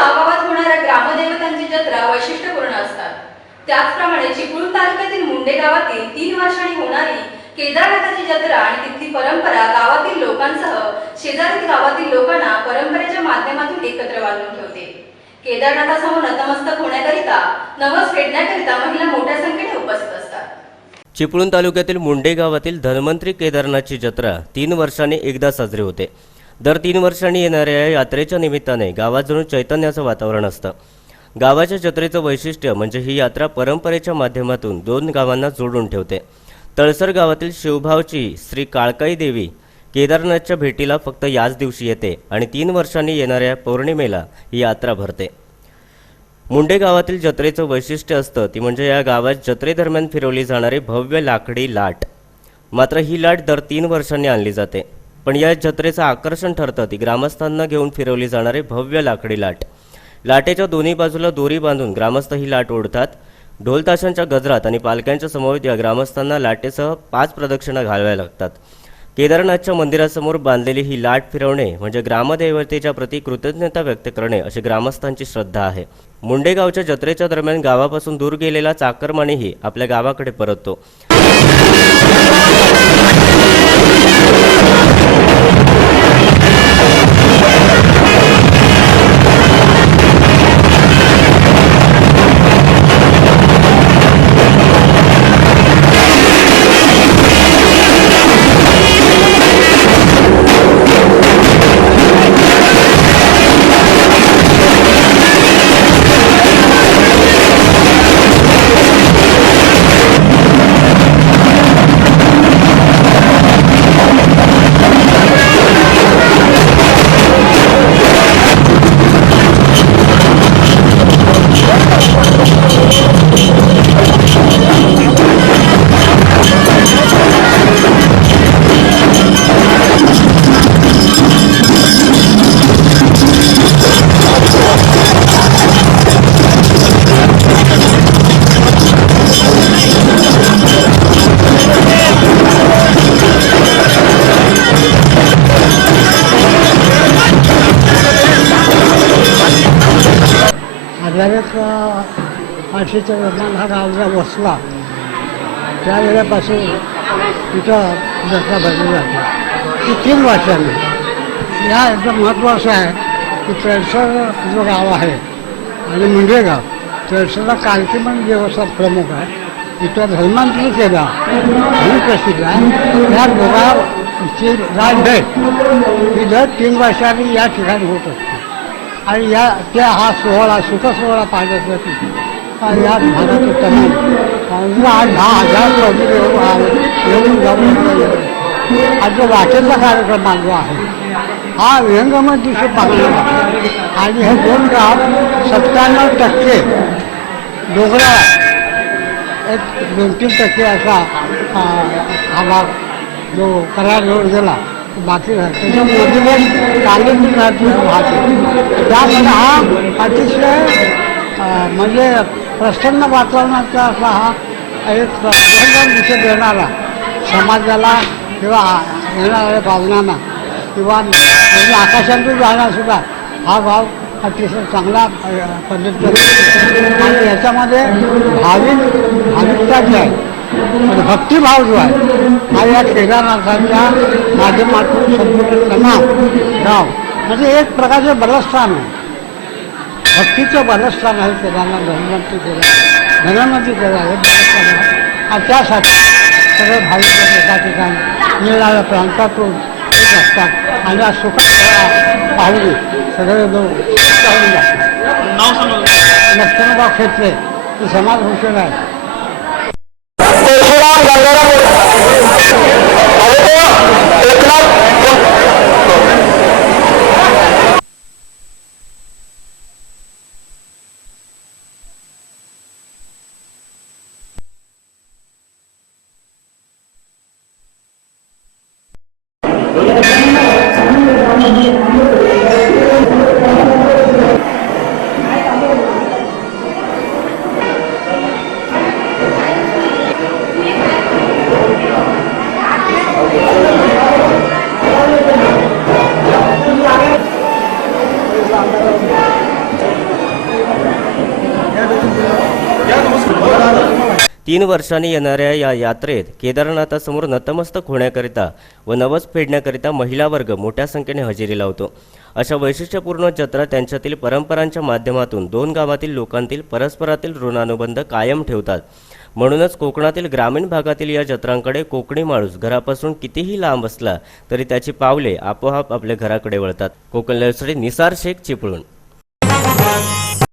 गावागावात होणाऱ्या ग्रामदेवतांची जत्रा वैशिष्ट्यपूर्ण असतात. त्याचप्रमाणे चिपळूण तालुक्यातील मुंडे गावातील तीन वर्षांनी होणारी केदारनाथाची जत्रा आणि तिथली परंपरा गावातील लोकांसह शेजारील गावातील लोकांना परंपरेच्या माध्यमातून एकत्र बांधून ठेवते. केदारनाथासमोर नतमस्तक होण्याकरिता नवस फेडण्याकरिता महिला मोठ्या संख्येने उपस्थित असतात. चिपळूण तालुक्यातील मुंडे गावातील धन्वंतरी केदारनाथची जत्रा तीन वर्षांनी एकदा साजरी होते. दर तीन वर्षांनी येणाऱ्या या यात्रेच्या निमित्ताने गावात जणू चैतन्याचं वातावरण असतं. गावाच्या जत्रेचं वैशिष्ट्य म्हणजे ही यात्रा परंपरेच्या माध्यमातून दोन गावांना जोडून ठेवते. तळसर गावातील शिवभावची श्री काळकाई देवी केदारनाथच्या भेटीला फक्त याच दिवशी येते आणि तीन वर्षांनी येणाऱ्या पौर्णिमेला ही यात्रा भरते. मुंडे गावातील जत्रेचं वैशिष्ट्य असतं ती म्हणजे या गावात जत्रेदरम्यान फिरवली जाणारी भव्य लाकडी लाट. मात्र ही लाट दर तीन वर्षांनी आणली जाते. पण या जत्रेचं आकर्षण ठरतं. ती ग्रामस्थांना घेऊन फिरवली जाणारी भव्य लाकडी लाट. लाटेच्या दोन्ही बाजूला दोरी बांधून ग्रामस्थ ही लाट ओढतात. ढोलताशांच्या गजरात आणि पालख्यांच्या समवेत या ग्रामस्थांना लाटेसह पाच प्रदक्षिणा घालाव्या लागतात. केदारनाथच्या मंदिरासमोर बांधलेली ही लाट फिरवणे म्हणजे ग्रामदेवतेच्या प्रती कृतज्ञता व्यक्त करणे अशी ग्रामस्थांची श्रद्धा आहे. मुंडेगावच्या जत्रेच्या दरम्यान गावापासून दूर गेलेला चाकरमानेही आपल्या गावाकडे परततो. आठशेच्या दरम्यान हा राजा वसला. त्यावेळेपासून तिथं जत्रा भरली जाते. ती तीन वर्षांनी. या एकदम महत्त्वाचं आहे की तळसर जो गाव आहे आणि म्हणजे गाव त्रेसरला कालकीमन देवस्थान प्रमुख आहे. इथं धर्मांतरी केला ही प्रसिद्ध आहे. या दोघांची राजभेट ही दर तीन वर्षांनी या ठिकाणी होत असते. आणि या त्या हा सोहळा सुख सोहळा पाहण्यासाठी आणि या भारत तमाम आठ दहा हजार येऊन येऊन जाऊन आज जो वाटेचा कार्यक्रम मानला आहे हा व्यंगमत दिवशी पाहिजे आणि हे दोन गाव सत्त्याण्णव टक्के डोंगरा एक दोन तीन टक्के असा हा भाग जो करार रोड गेला तो बाकी राहतो त्याच्यामध्ये कालिंदी नदी वाहते त्यामध्ये हा अतिशय म्हणजे प्रसन्न वातावरणाचा असा हा एक प्रसन्न दिशे देणारा समाजाला किंवा येणाऱ्या भावनांना किंवा म्हणजे आकाशातून जाणारसुद्धा हा भाव अतिशय चांगला अ, पद्धतीने आणि याच्यामध्ये भाविक भाविकता जी आहे म्हणजे भक्तिभाव जो आहे हा या केदारनाथाच्या माध्यमातून संपूर्ण तमाम गाव म्हणजे एक प्रकारचे बलस्थान आहे. भक्तीचं बलस्थान आहे केदारनाथ धनवंती केलं धनवंती केलं हे बलस्थान आहे आणि त्यासाठी सगळे भाविक एका ठिकाणी निळाल्या प्रांतातून येत असतात. आणि हा सुख पाहुणे सगळे लोक पाहून जातात लक्ष्मणराव खेत्रे हे समाजभूषण आहे. 有些人因为咱们这个专业，他 तीन वर्षांनी येणाऱ्या या यात्रेत केदारनाथासमोर नतमस्तक होण्याकरिता व नवस फेडण्याकरिता महिला वर्ग मोठ्या संख्येने हजेरी लावतो. अशा वैशिष्ट्यपूर्ण जत्रा त्यांच्यातील परंपरांच्या माध्यमातून दोन गावातील लोकांतील परस्परातील ऋणानुबंध कायम ठेवतात. म्हणूनच कोकणातील ग्रामीण भागातील या जत्रांकडे कोकणी माणूस घरापासून कितीही लांब असला तरी त्याची पावले आपोआप आपल्या घराकडे वळतात. कोकण लाईव्हसाठी निसार शेख चिपळूण.